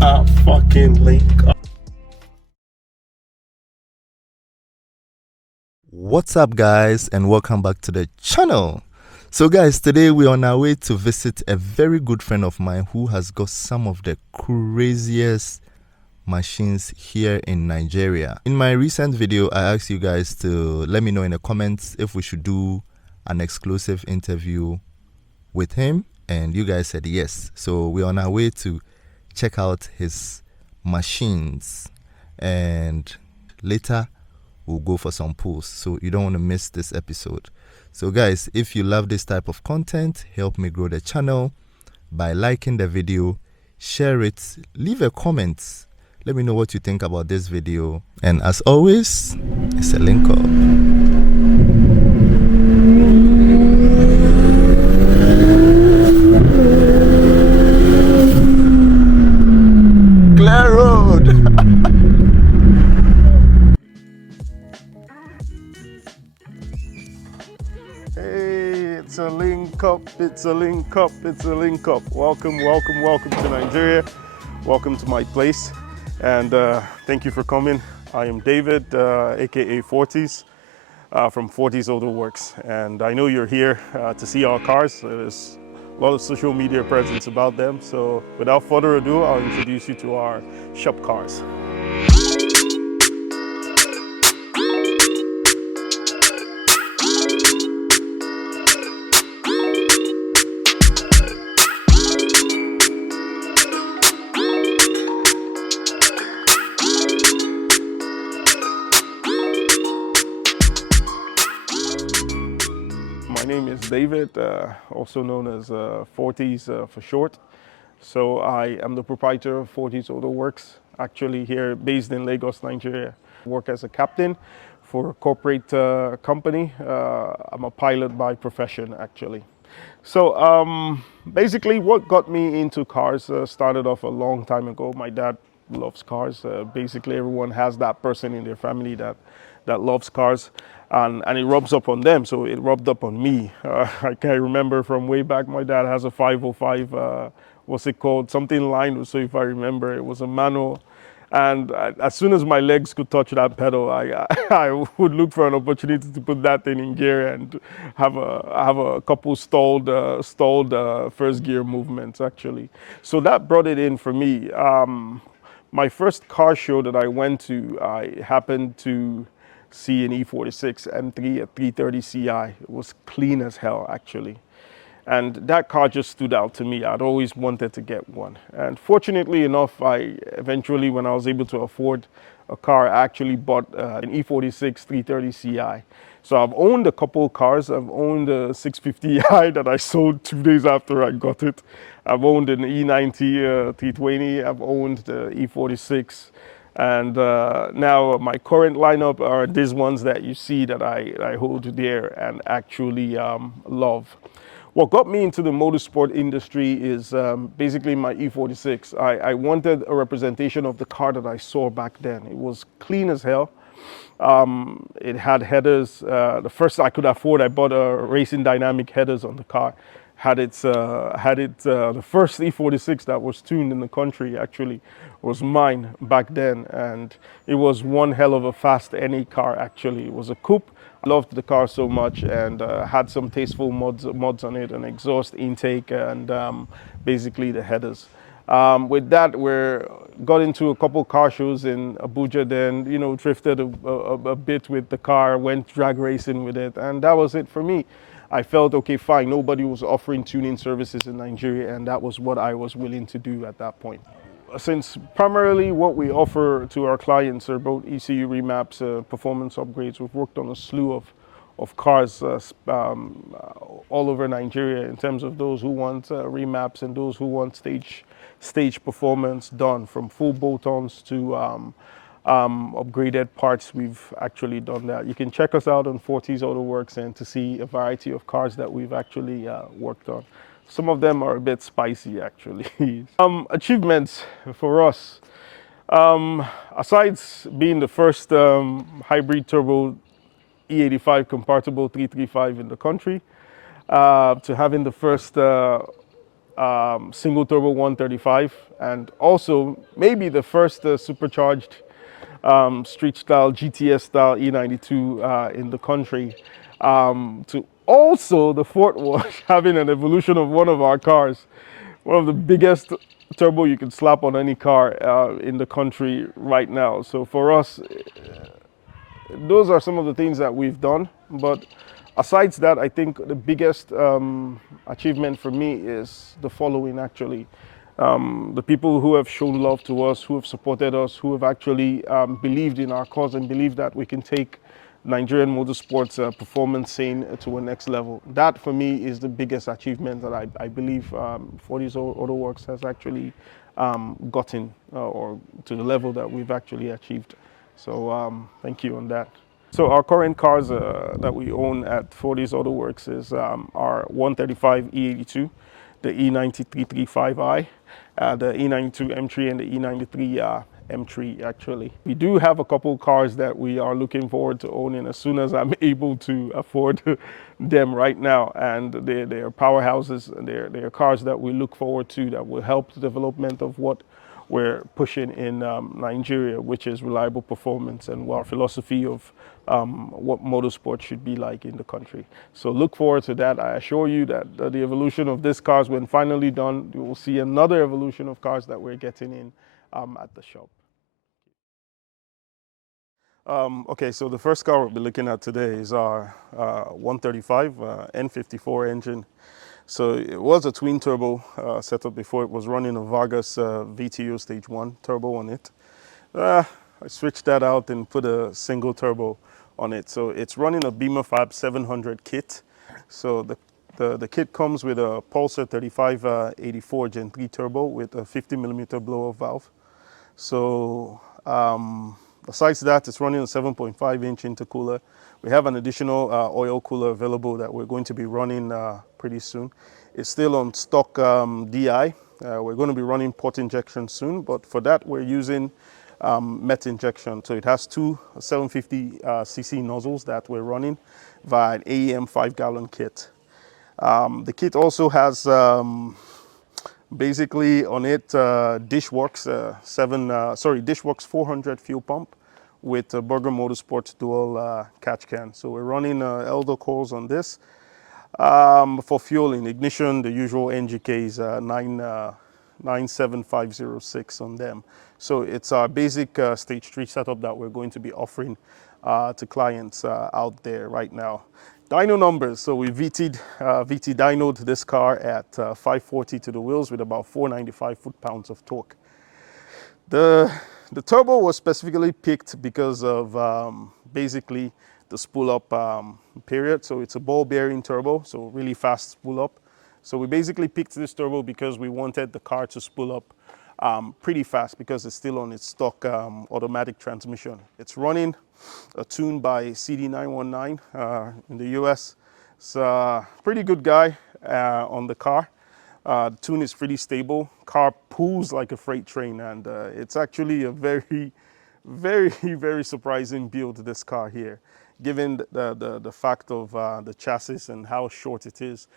fucking link up. What's up, guys, and welcome back to the channel. So guys, today we're on our way to visit a very good friend of mine who has got some of the craziest machines here in Nigeria. In my recent video, I asked you guys to let me know in the comments if we should do an exclusive interview with him, and you guys said yes. So we're on our way to check out his machines, and later we'll go for some pulls, so you don't want to miss this episode. So guys, if you love this type of content, help me grow the channel by liking the video, share it, leave a comment, let me know what you think about this video, and as always, it's a link up. Clear road. Hey, it's a link up, it's a link up, it's a link up. Welcome to Nigeria. Welcome to my place, and thank you for coming. I am David, aka 40s, from 40s Auto Works, and I know you're here to see our cars. There's a lot of social media presence about them, so without further ado, I'll introduce you to our shop cars. My name is David, also known as 40s for short. So I am the proprietor of 40s Auto Works, actually here based in Lagos, Nigeria. I work as a captain for a corporate company. I'm a pilot by profession, actually. So basically what got me into cars started off a long time ago. My dad loves cars. Basically everyone has that person in their family that loves cars, and it rubs up on them, so it rubbed up on me. I can remember from way back, my dad has a 505, what's it called, something line, so if I remember, it was a manual, and as soon as my legs could touch that pedal, I would look for an opportunity to put that thing in gear and have a couple stalled first gear movements, actually. So that brought it in for me. My first car show that I went to, I happened to see an E46 M3 at 330 Ci. It was clean as hell, actually. And that car just stood out to me. I'd always wanted to get one. And fortunately enough, I eventually, when I was able to afford a car, I actually bought an E46 330 Ci. So I've owned a couple of cars. I've owned a 650i that I sold 2 days after I got it. I've owned an E90 320. I've owned the E46. And now my current lineup are these ones that you see that I hold there and actually love. What got me into the motorsport industry is basically my E46. I wanted a representation of the car that I saw back then. It was clean as hell. It had headers. The first I could afford, I bought a Racing Dynamic headers on the car. The first E46 that was tuned in the country actually was mine back then, and it was one hell of a fast NA car, actually. It was a coupe. I loved the car so much, and had some tasteful mods on it, an exhaust intake, and basically the headers. With that, we got into a couple car shows in Abuja, then, drifted a bit with the car, went drag racing with it, and that was it for me. I felt, okay, fine, nobody was offering tuning services in Nigeria, and that was what I was willing to do at that point. Since primarily what we offer to our clients are both ECU remaps, performance upgrades, we've worked on a slew of cars all over Nigeria in terms of those who want remaps and those who want stage performance done, from full bolt-ons to upgraded parts. We've actually done that. You can check us out on 40s Auto Works and to see a variety of cars that we've actually worked on. Some of them are a bit spicy, actually. Achievements for us. Aside being the first hybrid turbo E85 compatible 335 in the country, to having the first single turbo 135, and also maybe the first supercharged street style GTS style E92 in the country. To also the fourth was having an evolution of one of our cars, one of the biggest turbo you can slap on any car in the country right now. So for us, those are some of the things that we've done. But aside that, I think the biggest achievement for me is the following actually. The people who have shown love to us, who have supported us, who have actually believed in our cause and believed that we can take Nigerian motorsports performance scene to a next level. That for me is the biggest achievement that I believe 40s Auto Works has actually gotten or to the level that we've actually achieved. So thank you on that. So our current cars that we own at 40s Auto Works is our 135 E82, the E9335i, the E92 M3 and the E93 M3 actually. We do have a couple cars that we are looking forward to owning as soon as I'm able to afford them right now. And they're powerhouses, they're cars that we look forward to that will help the development of what we're pushing in Nigeria, which is reliable performance and our philosophy of what motorsport should be like in the country. So look forward to that. I assure you that the evolution of these cars, when finally done, you will see another evolution of cars that we're getting in at the shop. Okay, so the first car we'll be looking at today is our 135 N54 engine. So it was a twin turbo setup before. It was running a Vargas VTO stage 1 turbo on it. I switched that out and put a single turbo on it. So it's running a BMW 700 kit. So the kit comes with a Pulsar 3584 Gen 3 turbo with a 50mm blower valve. So besides that, it's running a 7.5-inch intercooler. We have an additional oil cooler available that we're going to be running pretty soon. It's still on stock DI. We're going to be running port injection soon, but for that we're using met injection. So it has two 750cc nozzles that we're running via an AEM 5-gallon kit. The kit also has basically on it Dishworks Dishworks 400 fuel pump with a Burger Motorsports dual catch can. So we're running Elder coils on this. For fueling, ignition, the usual NGKs 97506 on them. So it's our basic stage 3 setup that we're going to be offering to clients out there right now. Dyno numbers, so we VT dynoed this car at 540 to the wheels with about 495 foot-pounds of torque. The turbo was specifically picked because of basically the spool-up period. So it's a ball bearing turbo, so really fast spool-up. So we basically picked this turbo because we wanted the car to spool up pretty fast because it's still on its stock automatic transmission. It's running a tune by CD919 in the US. It's a pretty good guy on the car. The tune is pretty stable. Car pulls like a freight train, and it's actually a very, very surprising build, this car here. Given the fact of the chassis and how short it is,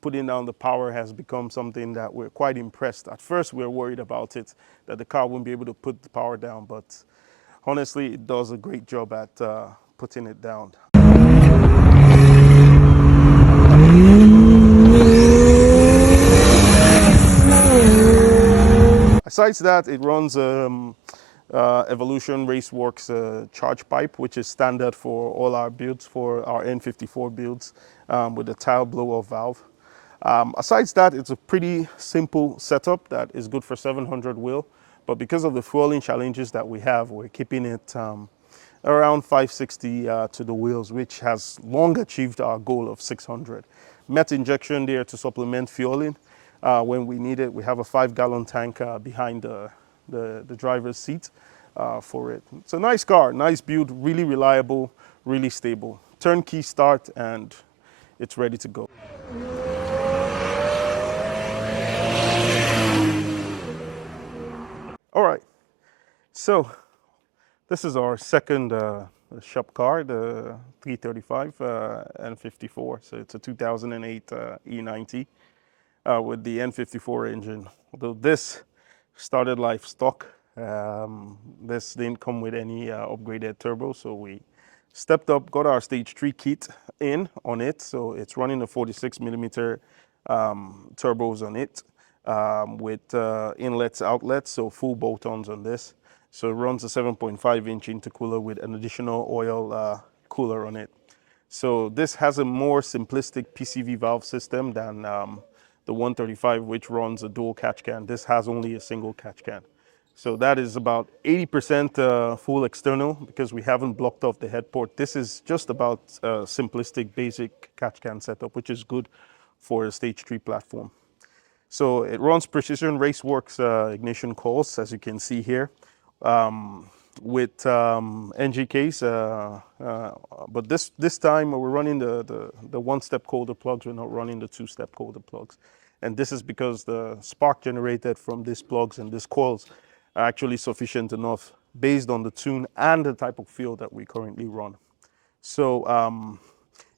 putting down the power has become something that we're quite impressed. At first, we were worried about it, that the car wouldn't be able to put the power down, but honestly, it does a great job at putting it down. Besides that, it runs Evolution Raceworks charge pipe, which is standard for all our builds, for our N54 builds, with a tile blow-off valve. Aside that, it's a pretty simple setup that is good for 700 wheel, but because of the fueling challenges that we have, we're keeping it around 560 to the wheels, which has long achieved our goal of 600. Met injection there to supplement fueling when we need it. We have a 5-gallon tank behind the driver's seat for it. It's a nice car, nice build, really reliable, really stable. Turnkey start, and it's ready to go. All right, so this is our second shop car, the 335 and 54. So it's a 2008 E90. with the N54 engine. Although this started life stock, this didn't come with any upgraded turbo, so we stepped up, got our stage 3 kit in on it. So it's running the 46 millimeter turbos on it, with inlets, outlets, so full bolt-ons on this. So it runs a 7.5-inch intercooler with an additional oil cooler on it. So this has a more simplistic PCV valve system than the 135, which runs a dual catch can. This has only a single catch can. So that is about 80% full external because we haven't blocked off the head port. This is just about simplistic basic catch can setup, which is good for a stage 3 platform. So it runs Precision Raceworks ignition coils, as you can see here, with NGKs. But this time we're running the one-step coulter plugs. We're not running the two-step coulter plugs. And this is because the spark generated from these plugs and these coils are actually sufficient enough based on the tune and the type of fuel that we currently run. So,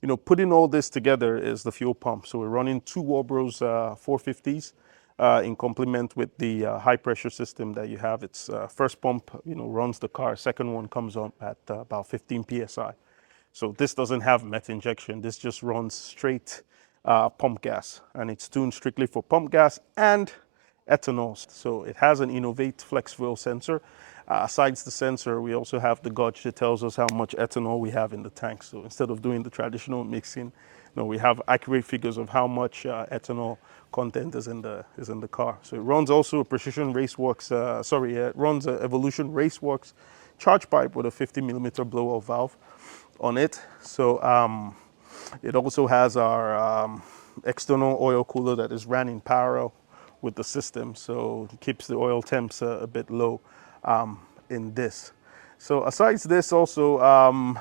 you know, putting all this together is the fuel pump. So we're running two Warbros 450s in complement with the high pressure system that you have. It's first pump, you know, runs the car. Second one comes on at about 15 psi. So this doesn't have met injection. This just runs straight pump gas, and it's tuned strictly for pump gas and ethanol. So it has an Innovate flex fuel sensor. Besides the sensor, we also have the gauge that tells us how much ethanol we have in the tank. So instead of doing the traditional mixing, you know, we have accurate figures of how much ethanol content is in the car. So it runs also a Precision Raceworks, it runs a Evolution Raceworks charge pipe with a 50 millimeter blow-off valve on it. So it also has our external oil cooler that is ran in parallel with the system, so it keeps the oil temps a bit low in this. So aside this, also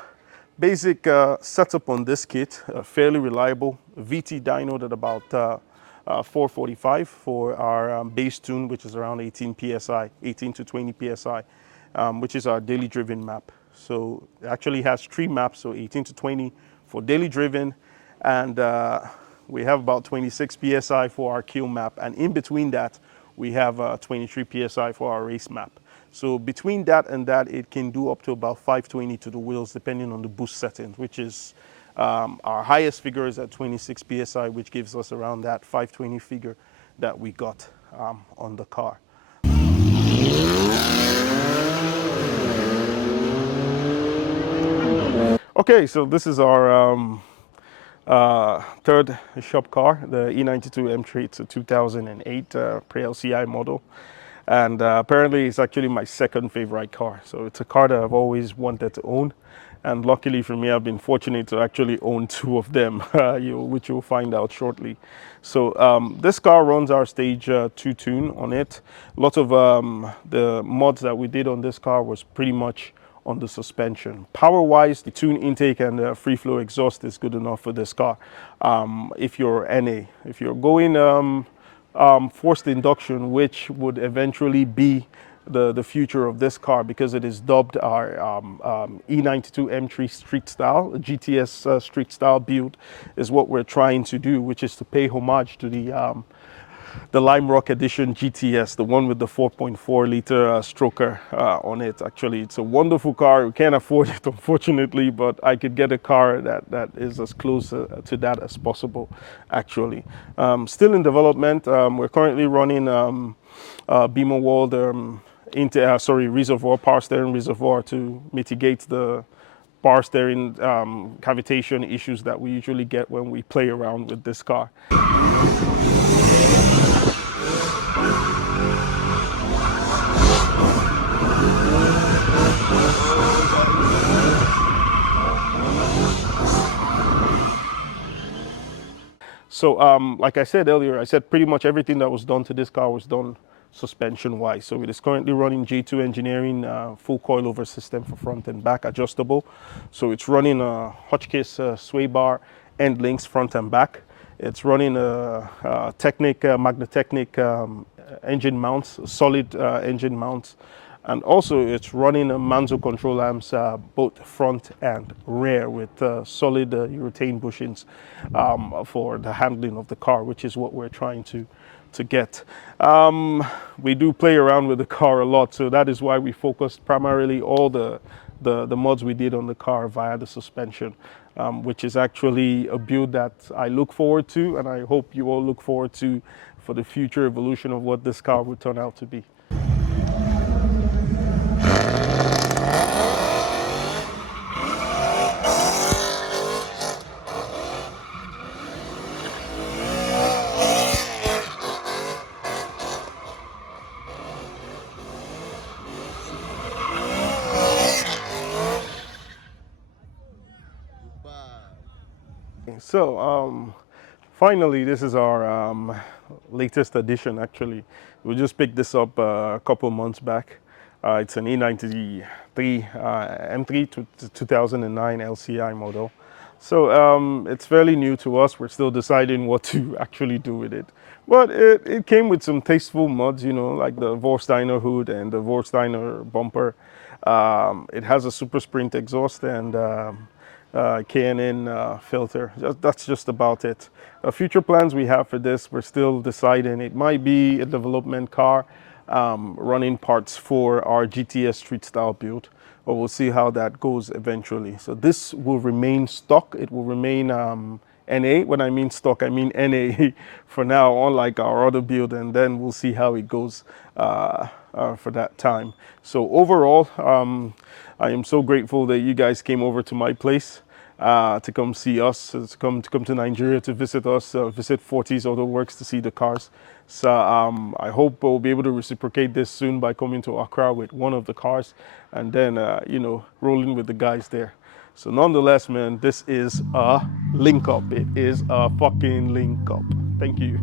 basic setup on this kit, fairly reliable. VT dyno at about 445 for our base tune, which is around 18 psi, 18 to 20 psi, which is our daily driven map. So it actually has three maps, so 18 to 20 for daily driven, and we have about 26 psi for our kill map, and in between that we have 23 psi for our race map. So between that and that, it can do up to about 520 to the wheels depending on the boost settings, which is our highest figure is at 26 psi, which gives us around that 520 figure that we got on the car. Okay, so this is our third shop car, the E92 M3. It's a 2008 pre-LCI model, and apparently it's actually my second favorite car. So it's a car that I've always wanted to own, and luckily for me, I've been fortunate to actually own two of them, which you'll find out shortly. So this car runs our stage 2 tune on it. A lot of the mods that we did on this car was pretty much on the suspension. Power-wise, the tune intake and the free flow exhaust is good enough for this car. If you're NA, if you're going forced induction, which would eventually be the future of this car because it is dubbed our E92 M3 street style, GTS street style build is what we're trying to do, which is to pay homage to the Lime Rock Edition GTS, the one with the 4.4 liter stroker on it. Actually, it's a wonderful car. We can't afford it, unfortunately, but I could get a car that is as close to that as possible, actually. Still in development. We're currently running BMW reservoir, power steering reservoir to mitigate the power steering cavitation issues that we usually get when we play around with this car. So like I said earlier, I said pretty much everything that was done to this car was done suspension-wise. So it is currently running J2 Engineering full coilover system for front and back adjustable. So it's running a Hotchkiss sway bar end links front and back. It's running a Magnatechnic engine mounts, solid engine mounts And also it's running a Manzo control arms, both front and rear, with solid urethane bushings for the handling of the car, which is what we're trying to get. We do play around with the car a lot, so that is why we focused primarily all the mods we did on the car via the suspension, which is actually a build that I look forward to, and I hope you all look forward to, for the future evolution of what this car would turn out to be. So finally, this is our latest addition. Actually, we just picked this up a couple months back. It's an E93 M3 2009 LCI model. So it's fairly new to us. We're still deciding what to actually do with it. But it came with some tasteful mods, you know, like the Vorsteiner hood and the Vorsteiner bumper. It has a Super Sprint exhaust and K&N filter. That's just about it. Future plans we have for this, we're still deciding. It might be a development car running parts for our GTS street style build, but we'll see how that goes eventually. So this will remain stock. It will remain NA. When I mean stock, I mean NA for now, unlike our other build, and then we'll see how it goes for that time. So overall, I am so grateful that you guys came over to my place to come see us, to come to Nigeria to visit us, visit 40s Auto Works to see the cars. So I hope we'll be able to reciprocate this soon by coming to Accra with one of the cars, and then you know, rolling with the guys there. So nonetheless, man, this is a link up. It is a fucking link up. Thank you.